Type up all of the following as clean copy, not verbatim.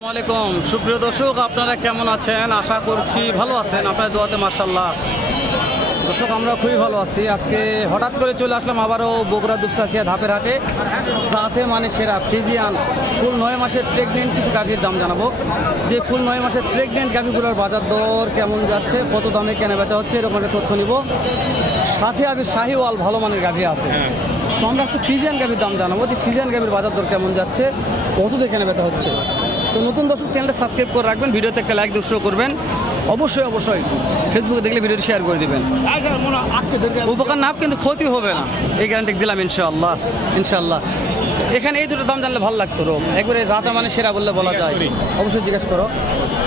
আসসালামু আলাইকুম সুপ্রিয় দর্শক, আপনারা কেমন আছেন? আশা করছি ভালো আছেন। আপনার দোয়াতে মাশাআল্লাহ। দর্শক, আমরা খুবই ভালো আছি। আজকে হঠাৎ করে চলে আসলাম আবারও বগুড়া দুপচাচিয়া ধাপের হাটে। সাথে মানে সেরা ফ্রিজিয়ান ফুল 9 মাসের প্রেগনেন্ট কিছু গাভীর দাম জানাবো। যে ফুল 9 মাসের প্রেগনেন্ট গাভীগুলোর বাজার দর কেমন যাচ্ছে, কত দামে কেনা বেচা হচ্ছে, এরকম একটা তথ্য নিব। সাথে আমি শাহিওয়াল ভালো মানের গাভী আছে। তো আমরা আজকে ফ্রিজিয়ান গাভীর দাম জানাবো, যে ফ্রিজিয়ান গাভীর বাজার দর কেমন যাচ্ছে, কত দিয়ে কেনা বেচা হচ্ছে। তো নতুন দর্শক, চ্যানেলটা সাবস্ক্রাইব করে রাখবেন, ভিডিওতে একটা লাইক দিয়ে করবেন। অবশ্যই ফেসবুকে দেখলে ভিডিওটি শেয়ার করে দিবেন। উপকার না হোক কিন্তু ক্ষতি হবে না, এই গ্যারান্টি দিলাম ইনশাআল্লাহ। এখানে এই দুটো দাম জানলে ভালো লাগতো। রোগ একবারে যাতা মানে সেরা বললে বলা যায়। অবশ্যই জিজ্ঞেস করো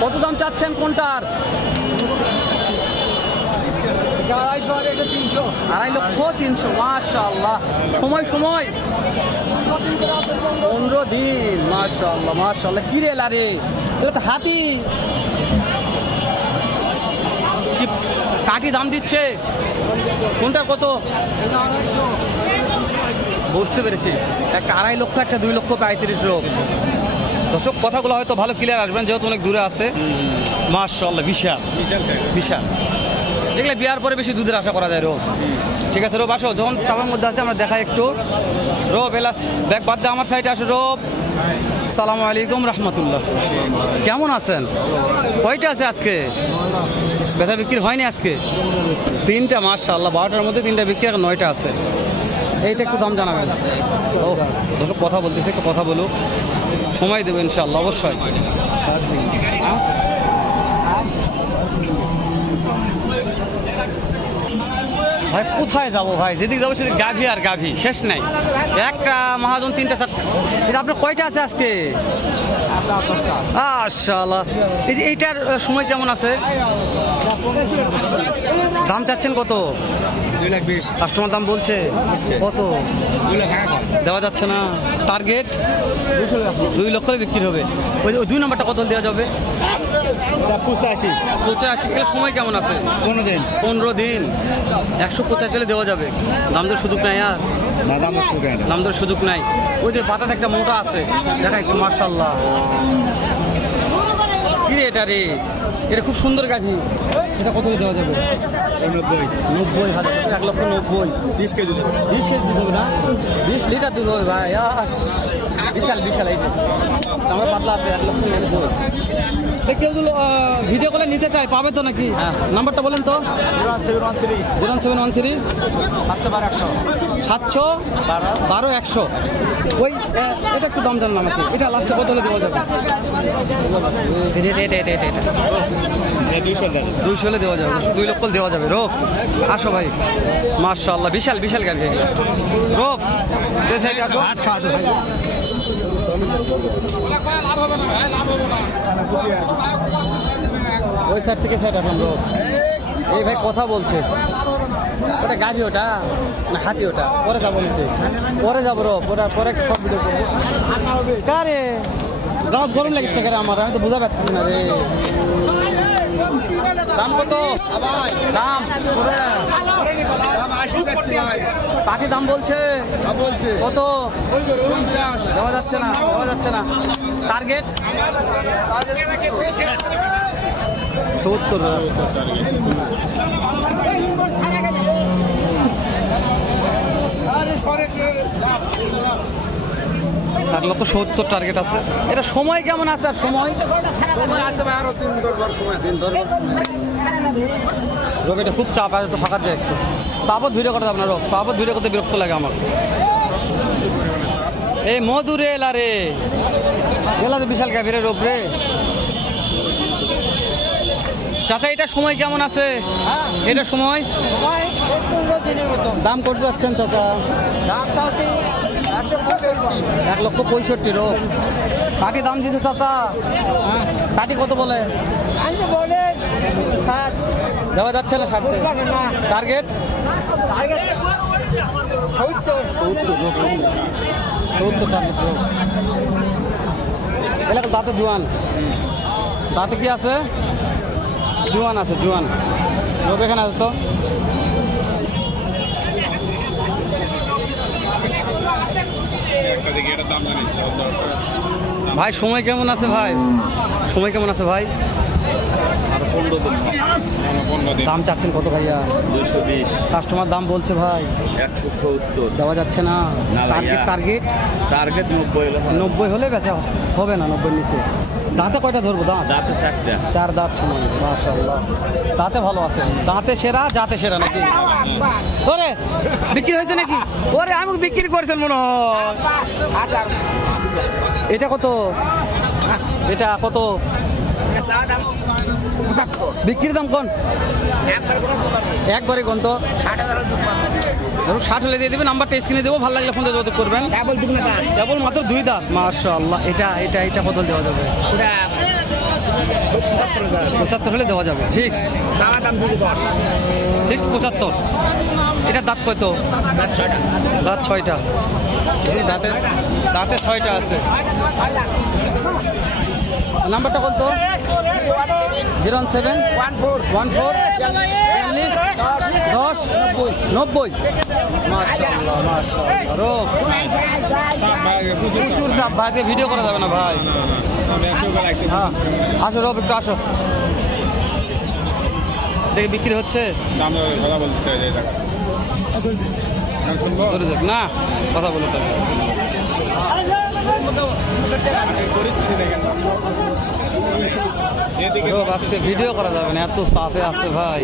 কত দাম চাচ্ছেন কোনটার। 2,50,300 মাশাআল্লাহ। সময় 15 দিন। মাশাআল্লাহ কি রে লারে, এটা তো হাতি। কি কাটি দাম দিচ্ছে কোনটার কত? বুঝতে পেরেছি, একটা 2.5 লক্ষ, একটা 2,35,000 রোগ। দর্শক, কথাগুলো হয়তো ভালো ক্লিয়ার আসবেন, যেহেতু অনেক দূরে আছে। মাশাআল্লাহ বিশাল। দেখলে বিয়ার পরে বেশি দুধের আশা করা যায়। রোগ ঠিক আছে। রোব আসো, যখন চাপার মধ্যে আছে আমরা দেখাই একটু। রোব এলাস্ট ব্যাগ বাদ দিয়ে আমার সাইডে আসো। রোব, সালামু আলাইকুম রহমতুল্লাহ, কেমন আছেন? কয়টা আছে আজকে? বেচা বিক্রি হয়নি আজকে? 3টা। মাশাআল্লাহ, 12টার মধ্যে 3টা বিক্রি, এখন 9টা আছে। এইটা একটু দাম জানাবেন। ও দর্শক কথা বলতেছে, একটু কথা বলুক, সময় দেবো ইনশাআল্লাহ অবশ্যই। ভাই কোথায় যাবো ভাই, যেদিকে যাবো সেদিকে গাভী আর গাভী, শেষ নাই। একটা মহাজন 3টা 4টা। এটা আপনার কয়টা আছে আজকে? মাশাআল্লাহ। এই যে এইটার সময় কেমন আছে? দাম চাচ্ছেন কত? 2,20,000 কাস্টমার দাম বলছে কত? 2,00,000 দেওয়া যাচ্ছে না। টার্গেট 2 লক্ষ বিক্রি হবে। ওই 2 নম্বরটা কত দেওয়া যাবে? 85। এর সময় কেমন আছে? 15 দিন। 185 দেওয়া যাবে। দাম দর সুযোগ নাই আর? দাম দর সুযোগ নাই। ওই যে পাতাতে একটা মোটা আছে, দেখাই একটু। মাশাআল্লাহ কি রে এটা রে, এটা খুব সুন্দর গাভী। এটা কত দেওয়া যাবে? 90,000। 1,90,000। 20 কেজি 20 কেজি দুধ হবে না? 20 লিটার দুধ হবে ভাই। বিশাল। এই যে আমার পাতলা আছে, 1,00,000 দুধ। কেউ যদি ভিডিও কলে নিতে চায় পাবে তো নাকি? নাম্বারটা বলেন তো। 01713 712 ওই এটা একটু দাম জানেন আমাকে। এটা লাস্টে কত হলে দেওয়া যাবে? 200 হলে দেওয়া যাবে। 2 লক্ষ দেওয়া যাবে। রোফ আসো ভাই, মাশাআল্লাহ বিশাল গাভী। রোফ ওই সাইড থেকে সাইড আসলাম। রোফ এই ভাই কথা বলছে, ওটা গাড়ি ওটা না হাতি? ওটা পরে যাবো নিতে, পরে যাবো। রোফ ওটা পরে সব ভিডিও করবো। কারে গাঁত গরম লাগছে কারে আমার, আমি তো বোঝা পারতেছি না রে। দাম কত? দাম কাকি দাম বলছে কত? দেওয়া যাচ্ছে না। টার্গেট 70। 1,70,000 টার্গেট আছে। এটা সময় কেমন আছে? আর সময় আরো 3 রোগ এটা খুব চাপ আছে, তো ফাঁকা যায় একটু। চাপত ভিডিও করতে আপনার রোগ, চাপত ভিডিও করতে বিরক্ত লাগে আমার। এই মধুরে এলারে বিশাল গাভীরে রোগ রে। চাচা এটা সময় কেমন আছে? এটা সময় দাম করতে যাচ্ছেন চাচা? 1,65,000 রোগ। কাটি দাম দিতে চাচা? কাটি কত বলে? দেওয়া যাচ্ছে না। 60 টার্গেট 70 টার্গেট। এলাকা দাঁতে জোয়ান, দাঁতে কি আছে? জোয়ান আছে। রোগ এখানে আছে তো। একটা দেখি, এটার দাম জানি ভাই সময় কেমন আছে ভাই? সময় কেমন আছে ভাই? আর 15 দিন 15 দিন দাম চাচ্ছেন কত ভাইয়া? 220 কাস্টমার দাম বলছে ভাই 170 দেওয়া যাচ্ছে না। না ভাইয়া। টার্গেট টার্গেট 90 হলে 90 হলে বেচা হবে না, 90 নিচে। দাঁতে কয়টা ধরবো? দাঁত দাঁতে 4টা 4 দাঁত সময়, মাশাআল্লাহ। দাঁতে ভালো আছে, দাঁতে সেরা জাতে সেরা নাকি? ওরে বিক্রি হয়েছে নাকি? ওরে আমি বিক্রি করেছেন মনে হয়। এটা কত? এটা কত বিক্রির দাম? কোন একবারে কোন তো 60 হলে দিয়ে দেবেন। নাম্বারটা স্ক্রিনে দেবো, ভালো লাগলে ফোন দিয়ে যোগাযোগ করবেন। কেবল মাত্র 2 দাঁত, মাশাআল্লাহ। এটা এটা এটা কত দেওয়া যাবে? 75 হলে দেওয়া যাবে ফিক্সড। ফিক্সড 75। এটা দাঁত কত? দাঁত 6টা। দাঁতে দাঁতে 6টা আছে। নাম্বারটা কত? 017 14 10 90। মাশাআল্লাহ মাশাআল্লাহ। রোগ প্রচুর চাপ ভাই, ভিডিও করা যাবে না ভাই। হ্যাঁ আসো রোব, একটু আসো। দেখে বিক্রি হচ্ছে না, কথা বলে তো আজকে ভিডিও করা যাবে না, এত চাপে আছে ভাই।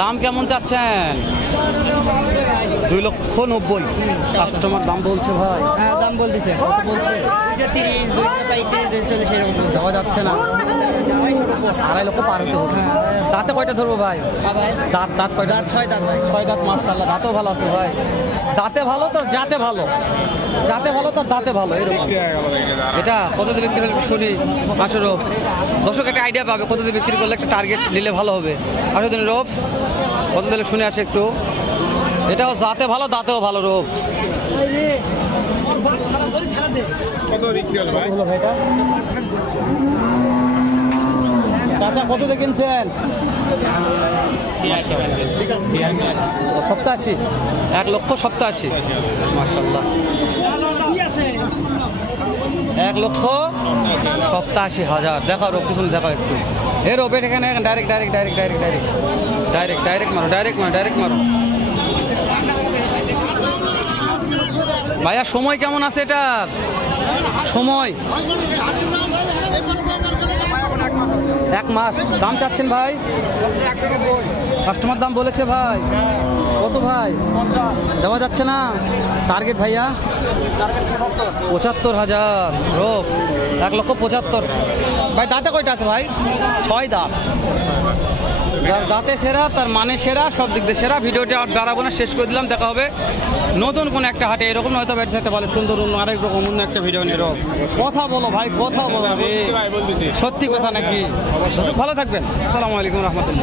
দাম কেমন চাচ্ছেন? 2,90,000 কাস্টমার দাম বলছে ভাই। হ্যাঁ দাম বলতেছে। কত বলছে? 30, 235, 240 এরকম বলতেছে। দেওয়া যাচ্ছে না। 2.5 লক্ষ পার হতে হবে। দাঁতে কয়টা ধরবো ভাই? দাঁত দাঁত কয়টা? দাঁত 6 দাঁত ভাই। 6 দাঁত, মাশাআল্লাহ। দাঁতেও ভালো আছে ভাই। দাঁতে ভালো তো জাতে ভালো, জাতে ভালো তো দাঁতে ভালো, এরকম। এটা কত দিয়ে বিক্রি হলে শুনি? 500 রোব। দর্শক একটা আইডিয়া পাবে কত দিয়ে বিক্রি করলে একটা টার্গেট নিলে ভালো হবে। 500 দিন রোব কত দিলে শুনে আসে একটু। এটাও জাতে ভালো, দাঁতেও ভালো রোব। কত বিক্রি হলো ভাই? হলো ভাইটা চাচা কত দিয়ে কিনছেন? 87। 1,87,000 মাশাআল্লাহ। 1,87,000 দেখা রোব, পিছনে দেখা একটু। এ রোব এখানে direct direct direct direct direct direct direct মারো, ডাইরেক্ট মারো, ডাইরেক্ট মারো ভাইয়া। সময় কেমন আছে এটার? সময় 1 মাস। দাম চাচ্ছেন ভাই? কাস্টমার দাম বলেছে ভাই কত ভাই? দেওয়া যাচ্ছে না। টার্গেট ভাইয়া 75,000 রোব। 1,75,000 ভাই। দাঁতে কয়টা আছে ভাই? 6 দাঁত। যার দাঁতে সেরা তার মানে সেরা, সব দিক দিয়ে সেরা। ভিডিওটা আর বাড়াবো না, শেষ করে দিলাম। দেখা হবে নতুন কোন একটা হাটে, এরকম হয়তো ব্যাট সাথে ভালো সুন্দর অন্য আরেক রকম অন্য একটা ভিডিও নিয়ে। কথা বলো ভাই, কথা বলো। সত্যি কথা নাকি? ভালো থাকবেন। আসসালামু আলাইকুম রহমতুল্লাহ।